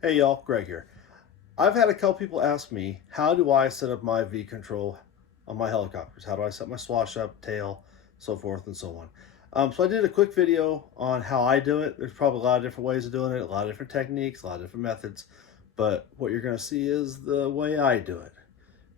Hey y'all, Greg here. I've had a couple people ask me, how do I set up my V control on my helicopters? How do I set my swash up, tail, so forth and so on? So I did a quick video on how I do it. There's probably a lot of different ways of doing it, a lot of different techniques, a lot of different methods, but what you're gonna see is the way I do it.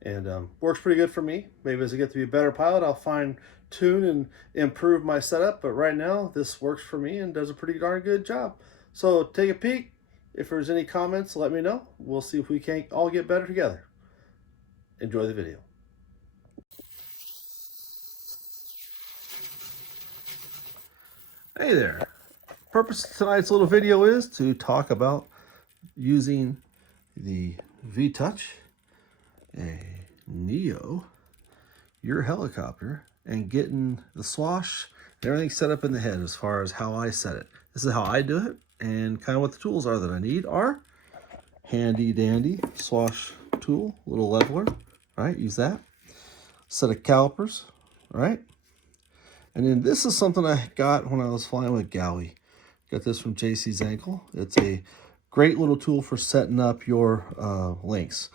And works pretty good for me. Maybe as I get to be a better pilot, I'll fine tune and improve my setup, but right now this works for me and does a pretty darn good job. So take a peek. If there's any comments, let me know. We'll see if we can't all get better together. Enjoy the video. Hey there. Purpose of tonight's little video is to talk about using the V-Touch, a Neo, your helicopter, and getting the swash and everything set up in the head as far as how I set it. This is how I do it, and kind of what the tools are that I need are handy dandy swash tool, little leveler, right? Use that. Set of calipers, right? And then this is something I got when I was flying with Gowie. Got this from JC's Ankle. It's a great little tool for setting up your links.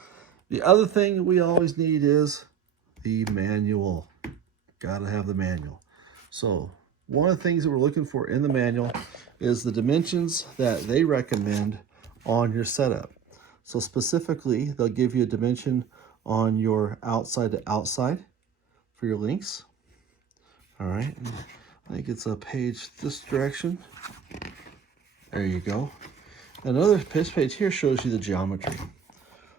The other thing we always need is the manual. Gotta have the manual. So one of the things that we're looking for in the manual is the dimensions that they recommend on your setup. So specifically, they'll give you a dimension on your outside to outside for your links. All right, I think it's a page this direction. There you go. Another page here shows you the geometry.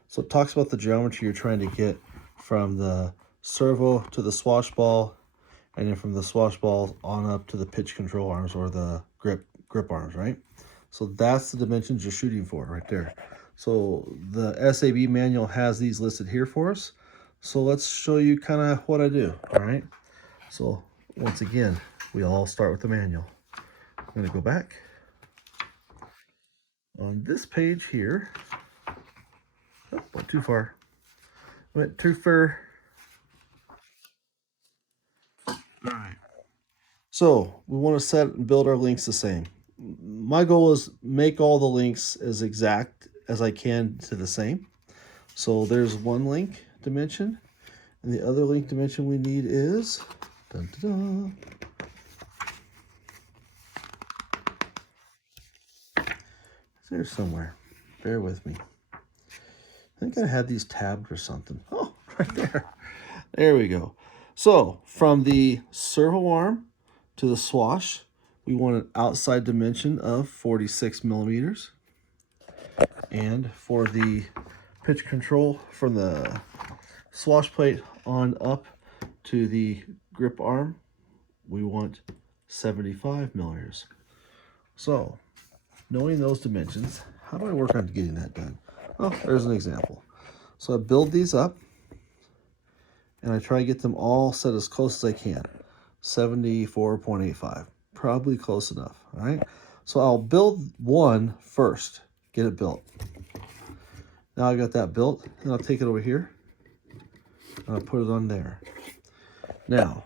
So it talks about the geometry you're trying to get from the servo to the swash ball, and then from the swash ball on up to the pitch control arms or the grip arms, right? So that's the dimensions you're shooting for right there. So the SAB manual has these listed here for us. So let's show you kind of what I do, all right? So once again, we all start with the manual. I'm gonna go back. On this page here, oh, went too far. Went too far. All right. So we want to set and build our links the same. My goal is make all the links as exact as I can to the same. So there's one link dimension, and the other link dimension we need is dun, dun, dun. It's there somewhere. Bear with me. I think I had these tabbed or something. Oh, right there. There we go. So from the servo arm to the swash, we want an outside dimension of 46 millimeters. And for the pitch control from the swash plate on up to the grip arm, we want 75 millimeters. So knowing those dimensions, how do I work on getting that done? Well, there's an example. So I build these up and I try to get them all set as close as I can. 74.85, probably close enough, all right? So I'll build one first, get it built. Now I got that built, and I'll take it over here, and I'll put it on there. Now,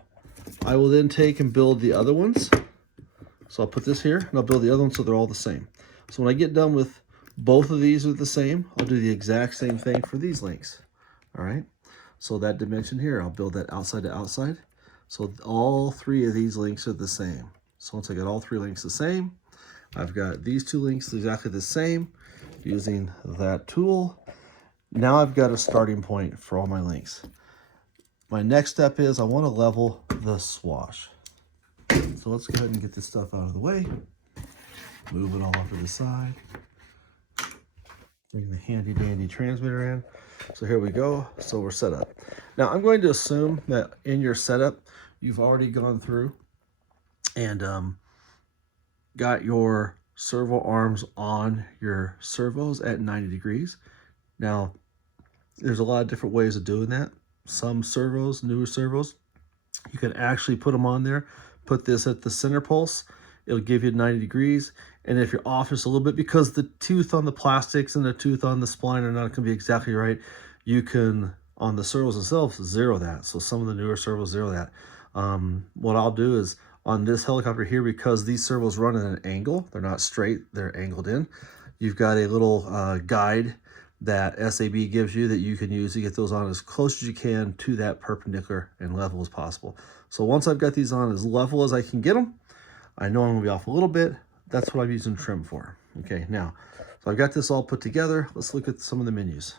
I will then take and build the other ones. So I'll put this here, and I'll build the other ones so they're all the same. So when I get done with both of these are the same, I'll do the exact same thing for these links, all right? So that dimension here, I'll build that outside to outside. So all three of these links are the same. So once I got all three links the same, I've got these two links exactly the same using that tool. Now I've got a starting point for all my links. My next step is I want to level the swash. So let's go ahead and get this stuff out of the way. Move it all off to the side. Bring the handy dandy transmitter in. So here we go. So we're set up. Now I'm going to assume that in your setup, you've already gone through and got your servo arms on your servos at 90 degrees. Now, there's a lot of different ways of doing that. Some servos, newer servos, you can actually put them on there, put this at the center pulse. It'll give you 90 degrees. And if you're off just a little bit, because the tooth on the plastics and the tooth on the spline are not going to be exactly right, you can, on the servos themselves, zero that. So some of the newer servos zero that. What I'll do is on this helicopter here, because these servos run at an angle, they're not straight, they're angled in, You've got a little guide that SAB gives you that you can use to get those on as close as you can to that perpendicular and level as possible. So once I've got these on as level as I can get them, I know I'm gonna be off a little bit. That's what I'm using trim for. Okay, now, so I've got this all put together. Let's look at some of the menus.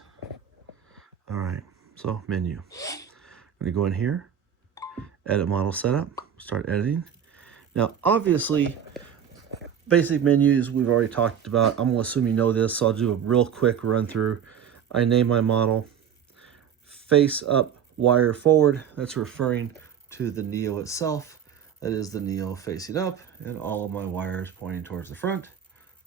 All right, so menu. I'm gonna go in here, edit model setup, start editing. Now, obviously, basic menus we've already talked about. I'm gonna assume you know this, so I'll do a real quick run through. I name my model. Face up, wire forward. That's referring to the Neo itself. That is the Neo facing up, and all of my wires pointing towards the front.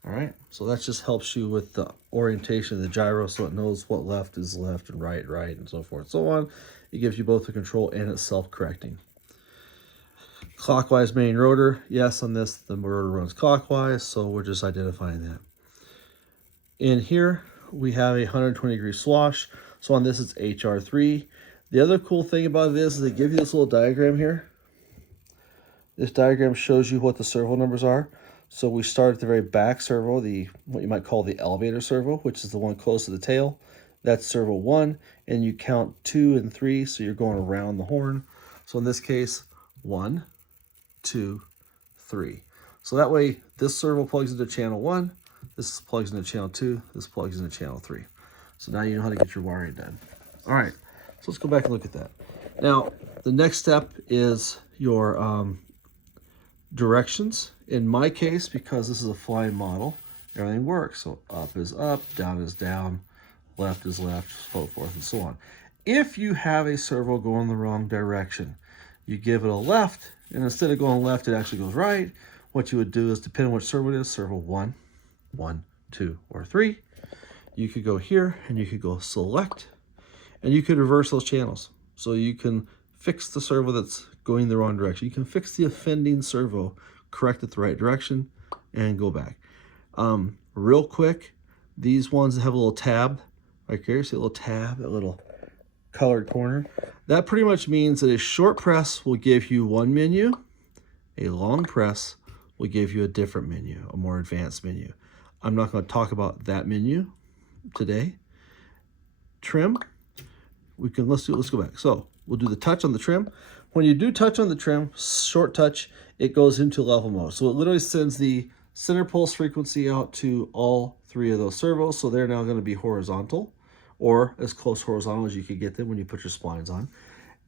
All right, so that just helps you with the orientation of the gyro, so it knows what left is left and right, and so forth and so on. It gives you both the control and it's self-correcting. Clockwise main rotor. Yes, on this, the rotor runs clockwise, so we're just identifying that. In here, we have a 120-degree swash. So on this, it's HR3. The other cool thing about this is they give you this little diagram here. This diagram shows you what the servo numbers are. So we start at the very back servo, what you might call the elevator servo, which is the one close to the tail. That's servo 1, and you count 2 and 3, so you're going around the horn. So in this case, 1, 2, 3. So that way, this servo plugs into channel 1, this plugs into channel 2, this plugs into channel 3. So now you know how to get your wiring done. All right, so let's go back and look at that. Now, the next step is your directions. In my case, because this is a flying model, everything works. So up is up, down is down, left is left, so forth and so on. If you have a servo going the wrong direction, you give it a left, and instead of going left, it actually goes right. What you would do is, depending on which servo it is, servo 1, 1, 2, or 3, you could go here, and you could go select, and you could reverse those channels. So you can fix the servo that's going the wrong direction. You can fix the offending servo, correct it the right direction, and go back. Real quick, these ones that have a little tab, right here, see a little tab, a little colored corner. That pretty much means that a short press will give you one menu, a long press will give you a different menu, a more advanced menu. I'm not going to talk about that menu today. Trim, let's go back. So we'll do the touch on the trim. When you do touch on the trim, short touch, it goes into level mode. So it literally sends the center pulse frequency out to all 3 of those servos. So they're now going to be horizontal, or as close horizontal as you can get them when you put your splines on.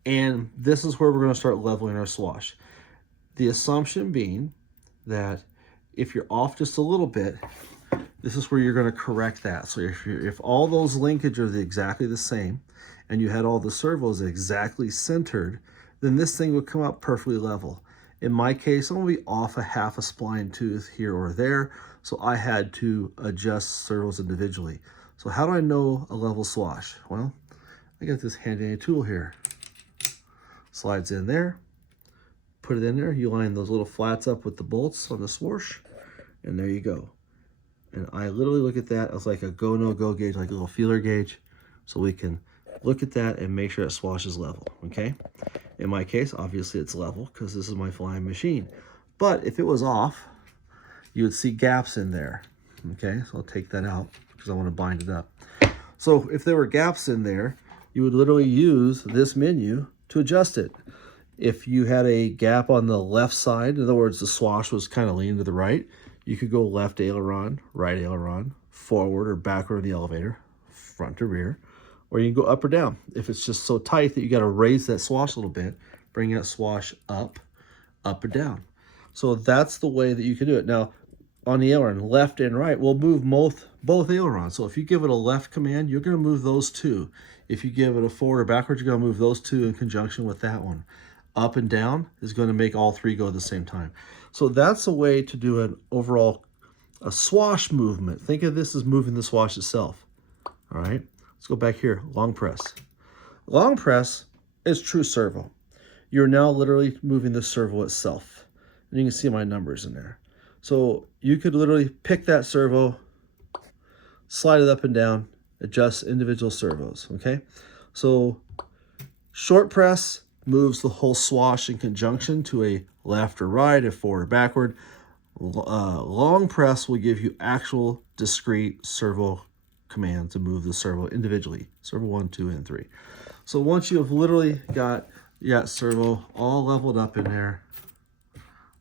And this is where we're going to start leveling our swash. The assumption being that if you're off just a little bit, this is where you're going to correct that. So if all those linkages are exactly the same, and you had all the servos exactly centered, then this thing would come out perfectly level. In my case, I'm going to be off a half a spline tooth here or there, so I had to adjust servos individually. So how do I know a level swash? Well, I got this handy tool here. Slides in there, put it in there, you line those little flats up with the bolts on the swash, and there you go. And I literally look at that as like a go, no go gauge, like a little feeler gauge, so we can look at that and make sure that swash is level, okay? In my case, obviously it's level because this is my flying machine. But if it was off, you would see gaps in there, okay? So I'll take that out because I want to bind it up. So if there were gaps in there, you would literally use this menu to adjust it. If you had a gap on the left side, in other words, the swash was kind of leaning to the right, you could go left aileron, right aileron, forward or backward in the elevator, front to rear, or you can go up or down. If it's just so tight that you got to raise that swash a little bit, bring that swash up or down. So that's the way that you can do it. Now, on the aileron, left and right, we'll move both ailerons. So if you give it a left command, you're going to move those 2. If you give it a forward or backwards, you're going to move those 2 in conjunction with that one. Up and down is going to make all 3 go at the same time. So that's a way to do an overall swash movement. Think of this as moving the swash itself. All right, let's go back here. Long press. Long press is true servo. You're now literally moving the servo itself. And you can see my numbers in there. So you could literally pick that servo, slide it up and down, adjust individual servos, okay? So short press moves the whole swash in conjunction to a left or right, a forward or backward. Long press will give you actual discrete servo command to move the servo individually. Servo 1, 2, and 3. So once you have literally got servo all leveled up in there,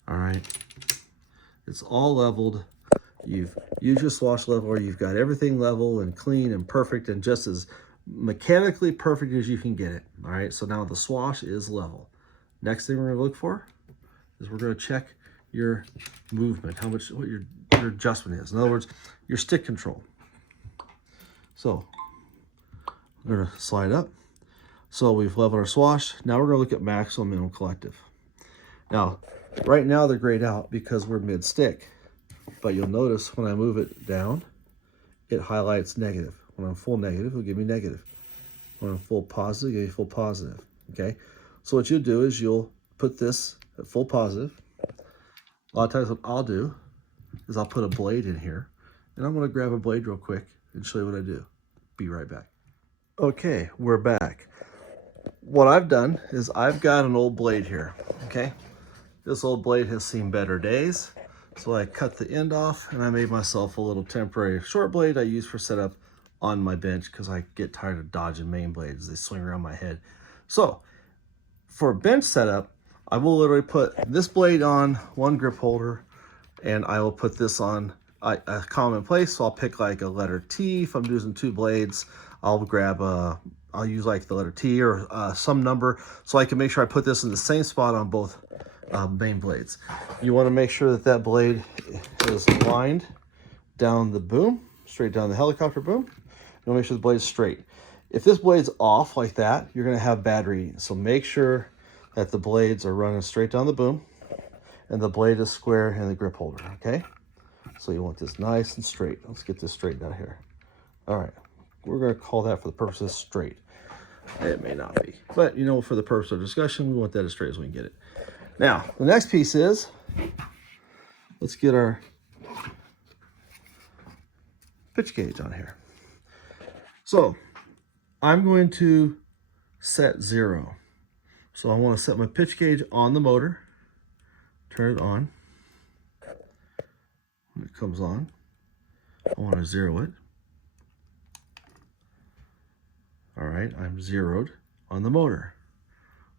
all right, it's all leveled. You've used your swash leveler. You've got everything level and clean and perfect and just as mechanically perfect as you can get it. All right, so now the swash is level. Next thing we're going to look for is we're going to check your movement, what your adjustment is. In other words, your stick control. So we're going to slide up. So we've leveled our swash. Now we're going to look at maximum, minimum, collective. Now, right now they're grayed out because we're mid-stick. But you'll notice when I move it down, it highlights negative. When I'm full negative, it'll give me negative. When I'm full positive, it'll give me full positive. Okay? So what you'll do is you'll put this at full positive. A lot of times what I'll do is I'll put a blade in here. And I'm going to grab a blade real quick and show you what I do. Be right back. Okay, we're back. What I've done is I've got an old blade here. Okay? This old blade has seen better days. So I cut the end off and I made myself a little temporary short blade I use for setup on my bench because I get tired of dodging main blades. They swing around my head. So for bench setup, I will literally put this blade on one grip holder and I will put this on a common place. So I'll pick like a letter T. If I'm using 2 blades, I'll grab I'll use like the letter T or some number so I can make sure I put this in the same spot on both main blades. You want to make sure that that blade is lined down the boom, straight down the helicopter boom. You want to make sure the blade's straight. If this blade's off like that, you're going to have bad readings. So make sure that the blades are running straight down the boom and the blade is square in the grip holder, okay? So you want this nice and straight. Let's get this straightened out here. All right, we're going to call that for the purposes straight. It may not be, but you know, for the purpose of discussion, we want that as straight as we can get it. Now, the next piece is, let's get our pitch gauge on here. So, I'm going to set 0. So I want to set my pitch gauge on the motor, turn it on. When it comes on, I want to 0 it. All right, I'm 0'd on the motor.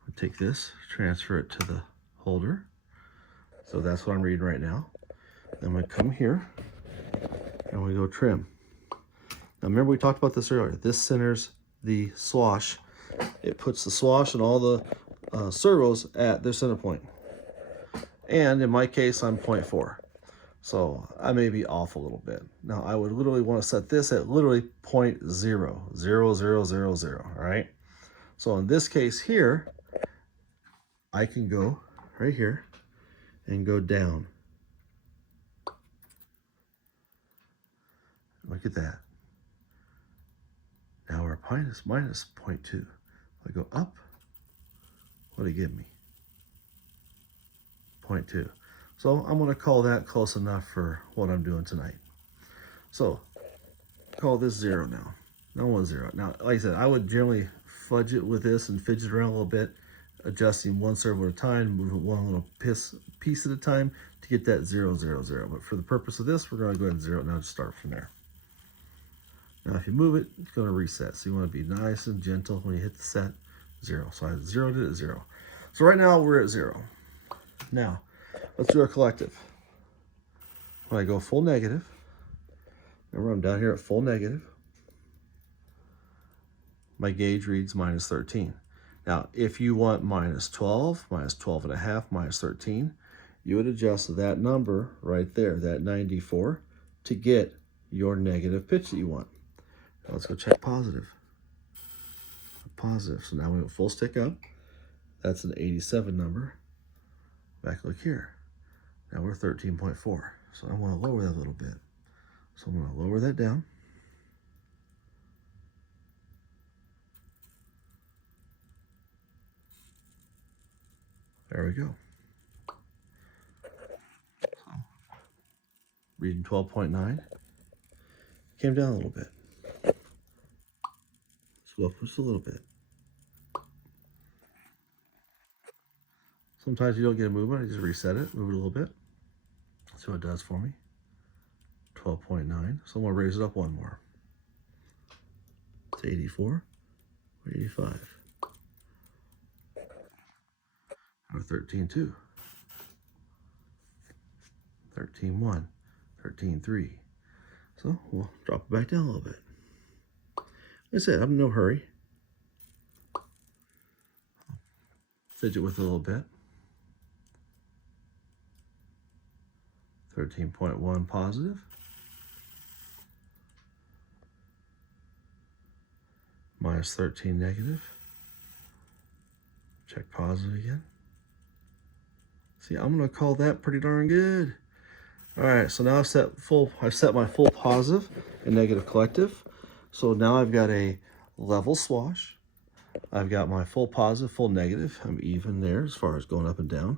I'll take this, transfer it to the holder. So that's what I'm reading right now. Then we come here and we go trim. Now remember we talked about this earlier. This centers the swash. It puts the swash and all the servos at their center point. And in my case, I'm 0.4. So I may be off a little bit. Now I would literally want to set this at literally 0.00000, all right? So in this case here, I can go right here and go down. Look at that. Now we're minus 0.2. I go up, what did it give me? 0.2. So I'm going to call that close enough for what I'm doing tonight. So call this 0 now. Now 1 0. Now, like I said, I would generally fudge it with this and fidget around a little bit, adjusting one servo at a time, moving one little piece at a time to get that 0 0 0. But for the purpose of this, we're going to go ahead and 0 it now to start from there. Now, if you move it, it's going to reset. So you want to be nice and gentle when you hit the set 0. So I 0'd it at 0. So right now we're at 0. Now, let's do our collective. When I go full negative, remember I'm down here at full negative, my gauge reads minus 13. Now, if you want minus 12, minus 12 and a half, minus 13, you would adjust that number right there, that 94, to get your negative pitch that you want. Now let's go check positive. Positive. So now we have full stick up. That's an 87 number. Back look here. Now we're 13.4. So I want to lower that a little bit. So I'm going to lower that down. There we go. So, reading 12.9. Came down a little bit. So up just a little bit. Sometimes you don't get a movement. I just reset it, move it a little bit. See what it does for me. 12.9. So I'm going to raise it up one more. It's 84, 85. Or 13.2. 13.1. 13.3. So we'll drop it back down a little bit. Like I said, I'm in no hurry. Fidget with it a little bit. 13.1 positive. Minus 13 negative. Check positive again. See, I'm going to call that pretty darn good. All right, so now I've set my full positive and negative collective. So now I've got a level swash. I've got my full positive, full negative. I'm even there as far as going up and down.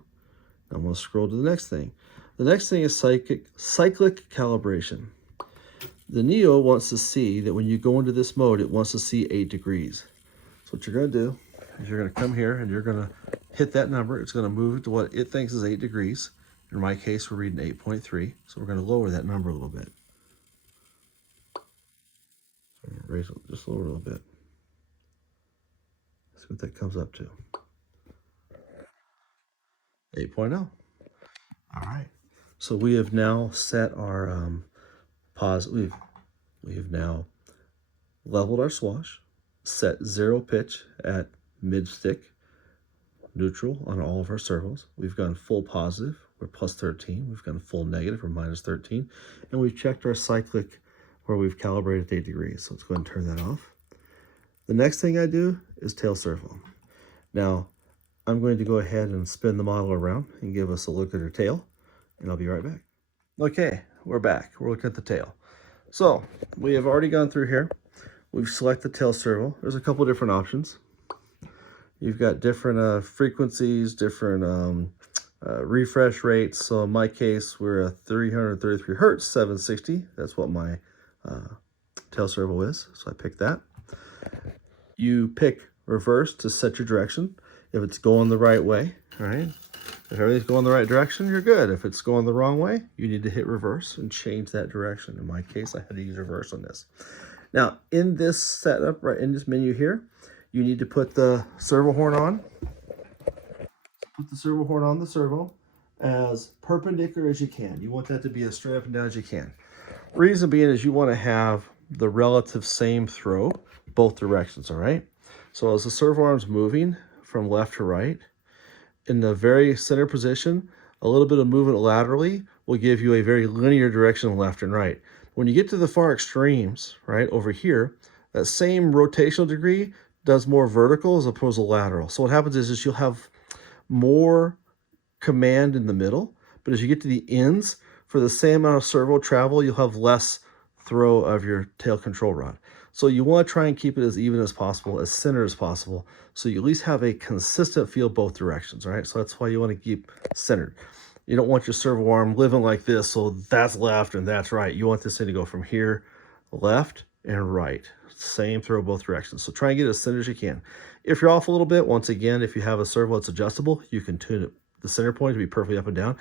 Now I'm going to scroll to the next thing. The next thing is cyclic calibration. The Neo wants to see that when you go into this mode, it wants to see 8 degrees. So what you're going to do is you're going to come here and you're going to hit that number. It's going to move it to what it thinks is 8 degrees. In my case, we're reading 8.3. So we're going to lower that number a little bit. So raise it just lower a little bit. See what that comes up to. 8.0. All right. So we have now set our positive. We have now leveled our swash, set 0 pitch at mid stick, neutral on all of our servos. We've gone full positive, we're plus 13. We've gone full negative, we're minus 13. And we've checked our cyclic where we've calibrated 8 degrees. So let's go ahead and turn that off. The next thing I do is tail servo. Now, I'm going to go ahead and spin the model around and give us a look at her tail, and I'll be right back. Okay, we're back. We're looking at the tail. So we have already gone through here. We've selected tail servo. There's a couple different options. You've got different frequencies, different refresh rates. So in my case, we're at 333 hertz, 760. That's what my tail servo is. So I picked that. You pick reverse to set your direction. If it's going the right way, all right? If everything's going the right direction, you're good. If it's going the wrong way, you need to hit reverse and change that direction. In my case, I had to use reverse on this. Now, in this setup, right in this menu here, you need to put the servo horn on. Put the servo horn on the servo as perpendicular as you can. You want that to be as straight up and down as you can. Reason being is you want to have the relative same throw both directions, all right? So as the servo arm's moving from left to right, in the very center position, a little bit of movement laterally will give you a very linear direction left and right. When you get to the far extremes, right, over here, that same rotational degree does more vertical as opposed to lateral. So what happens is you'll have more command in the middle, but as you get to the ends, for the same amount of servo travel, you'll have less throw of your tail control rod. So you want to try and keep it as even as possible, as centered as possible, so you at least have a consistent feel both directions, right? So that's why you want to keep centered. You don't want your servo arm living like this, so that's left and that's right. You want this thing to go from here, left and right. Same throw both directions. So try and get it as centered as you can. If you're off a little bit, once again, if you have a servo that's adjustable, you can tune it, the center point to be perfectly up and down.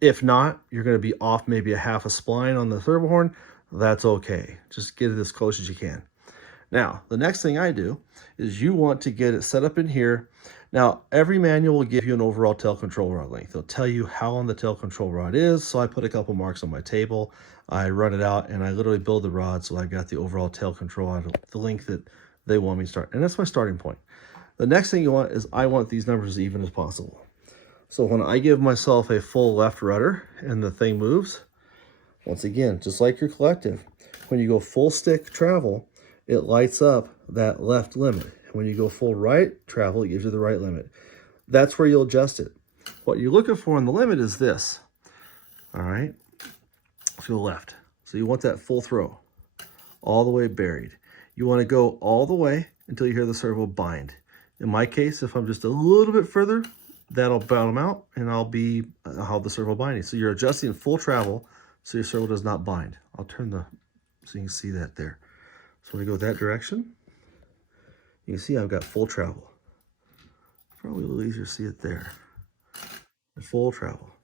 If not, you're going to be off maybe a half a spline on the servo horn. That's okay. Just get it as close as you can. Now, the next thing I do is you want to get it set up in here. Now, every manual will give you an overall tail control rod length. They'll tell you how long the tail control rod is. So I put a couple marks on my table. I run it out and I literally build the rod. So I got the overall tail control rod, the length that they want me to start. And that's my starting point. The next thing you want is I want these numbers as even as possible. So when I give myself a full left rudder and the thing moves, once again, just like your collective, when you go full stick travel, it lights up that left limit. When you go full right travel, it gives you the right limit. That's where you'll adjust it. What you're looking for in the limit is this, all right, to the left. So you want that full throw, all the way buried. You want to go all the way until you hear the servo bind. In my case, if I'm just a little bit further, that'll bottom out and I'll have the servo binding. So you're adjusting full travel so your servo does not bind. I'll turn so you can see that there. So when I go that direction, you can see I've got full travel. Probably a little easier to see it there. Full travel.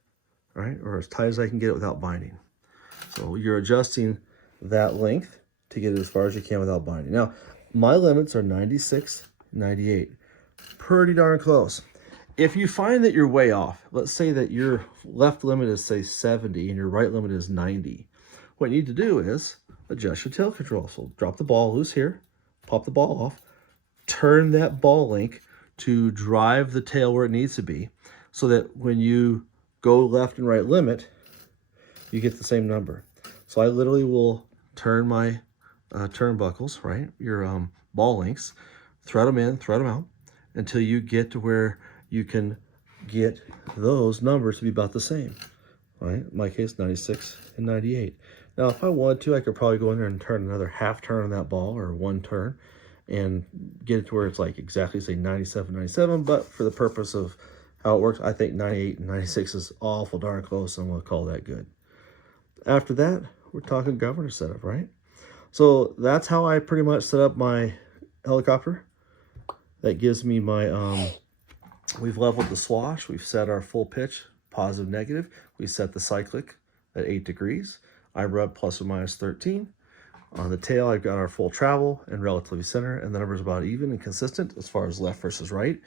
all right, or as tight as I can get it without binding. So you're adjusting that length to get it as far as you can without binding. Now, my limits are 96, 98. Pretty darn close. If you find that you're way off, let's say that your left limit is, say, 70 and your right limit is 90, what you need to do is adjust your tail control. So drop the ball loose here, pop the ball off, turn that ball link to drive the tail where it needs to be so that when you go left and right limit, you get the same number. So I literally will turn my turnbuckles, right, your ball links, thread them in, thread them out, until you get to where you can get those numbers to be about the same, right? In my case, 96 and 98. Now, if I wanted to, I could probably go in there and turn another half turn on that ball, or one turn, and get it to where it's like exactly, say, 97, 97. But for the purpose of how it works, I think 98 and 96 is awful darn close. I'm going to call that good. After that, we're talking governor setup, right? So that's how I pretty much set up my helicopter. That gives me my, we've leveled the swash. We've set our full pitch, positive, negative. We set the cyclic at 8 degrees. I rub plus or minus 13. On the tail, I've got our full travel and relatively center, and the number's about even and consistent as far as left versus right.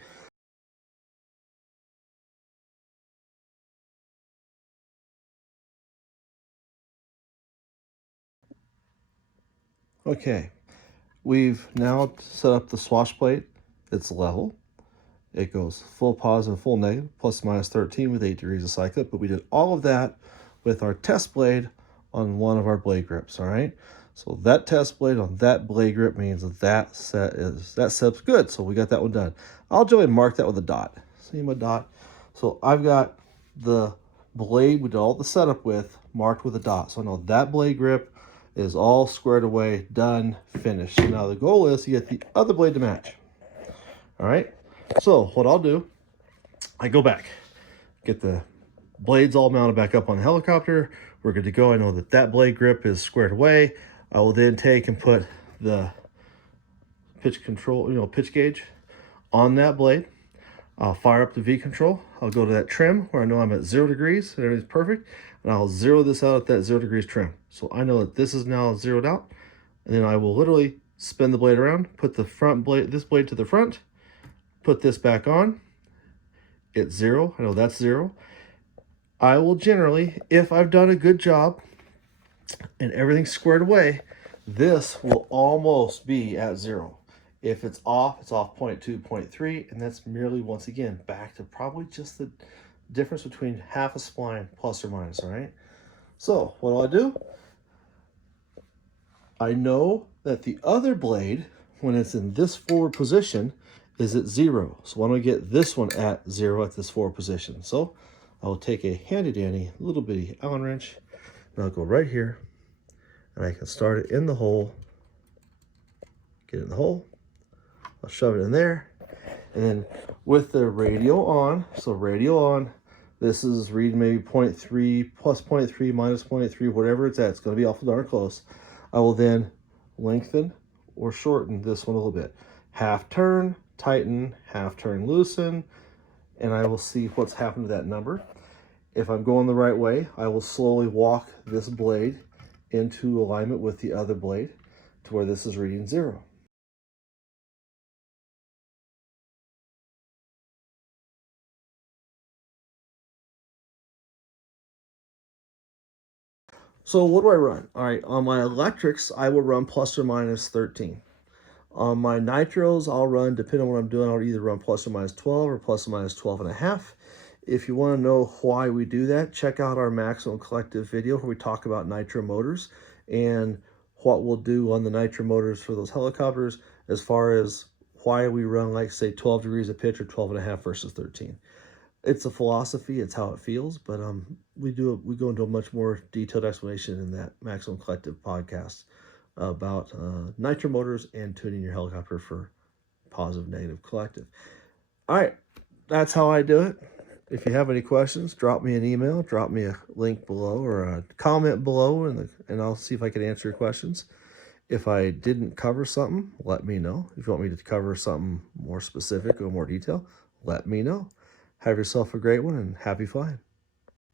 Okay, we've now set up the swash plate. It's level. It goes full positive, full negative, plus minus 13 with 8 degrees of cyclic. But we did all of that with our test blade on one of our blade grips, all right? So that test blade on that blade grip means that setup's good. So we got that one done. I'll go ahead and mark that with a dot. See my dot? So I've got the blade we did all the setup with marked with a dot. So I know that blade grip is all squared away, done, finished. Now the goal is to get the other blade to match. All right, so what I'll do, I go back, get the blades all mounted back up on the helicopter. We're good to go. I know that that blade grip is squared away. I will then take and put the pitch control, pitch gauge on that blade. I'll fire up the V control. I'll go to that trim where I know I'm at 0 degrees and everything's perfect. And I'll zero this out at that 0 degrees trim. So I know that this is now zeroed out. And then I will literally spin the blade around, put the front blade, this blade to the front, put this back on. It's 0. I know that's 0. I will generally, if I've done a good job and everything's squared away, this will almost be at 0. If it's off 0.2, 0.3, and that's merely, once again, back to probably just the difference between half a spline plus or minus, all right? So what do? I know that the other blade, when it's in this forward position, is at 0. So I want to get this one at 0 at this forward position. So I will take a handy dandy little bitty Allen wrench, and I'll go right here, and I can start it in the hole, get it in the hole, I'll shove it in there, and then with the radial on, so radial on, this is reading maybe 0.3, plus 0.3, minus 0.3, whatever it's at, it's going to be awful darn close. I will then lengthen or shorten this one a little bit. Half turn, tighten, half turn, loosen, and I will see what's happened to that number. If I'm going the right way, I will slowly walk this blade into alignment with the other blade to where this is reading 0. So what do I run? All right, on my electrics, I will run plus or minus 13. On my nitros, I'll run, depending on what I'm doing, I'll either run plus or minus 12 or plus or minus 12 and a half. If you want to know why we do that, check out our Maximum Collective video where we talk about nitro motors and what we'll do on the nitro motors for those helicopters as far as why we run, like, say, 12 degrees of pitch or 12 and a half versus 13. It's a philosophy, it's how it feels, but we go into a much more detailed explanation in that Maximum Collective podcast about nitro motors and tuning your helicopter for positive, negative, collective. All right, that's how I do it. If you have any questions, drop me an email, drop me a link below or a comment below, and I'll see if I can answer your questions. If I didn't cover something, let me know. If you want me to cover something more specific or more detail, let me know. Have yourself a great one and happy flying.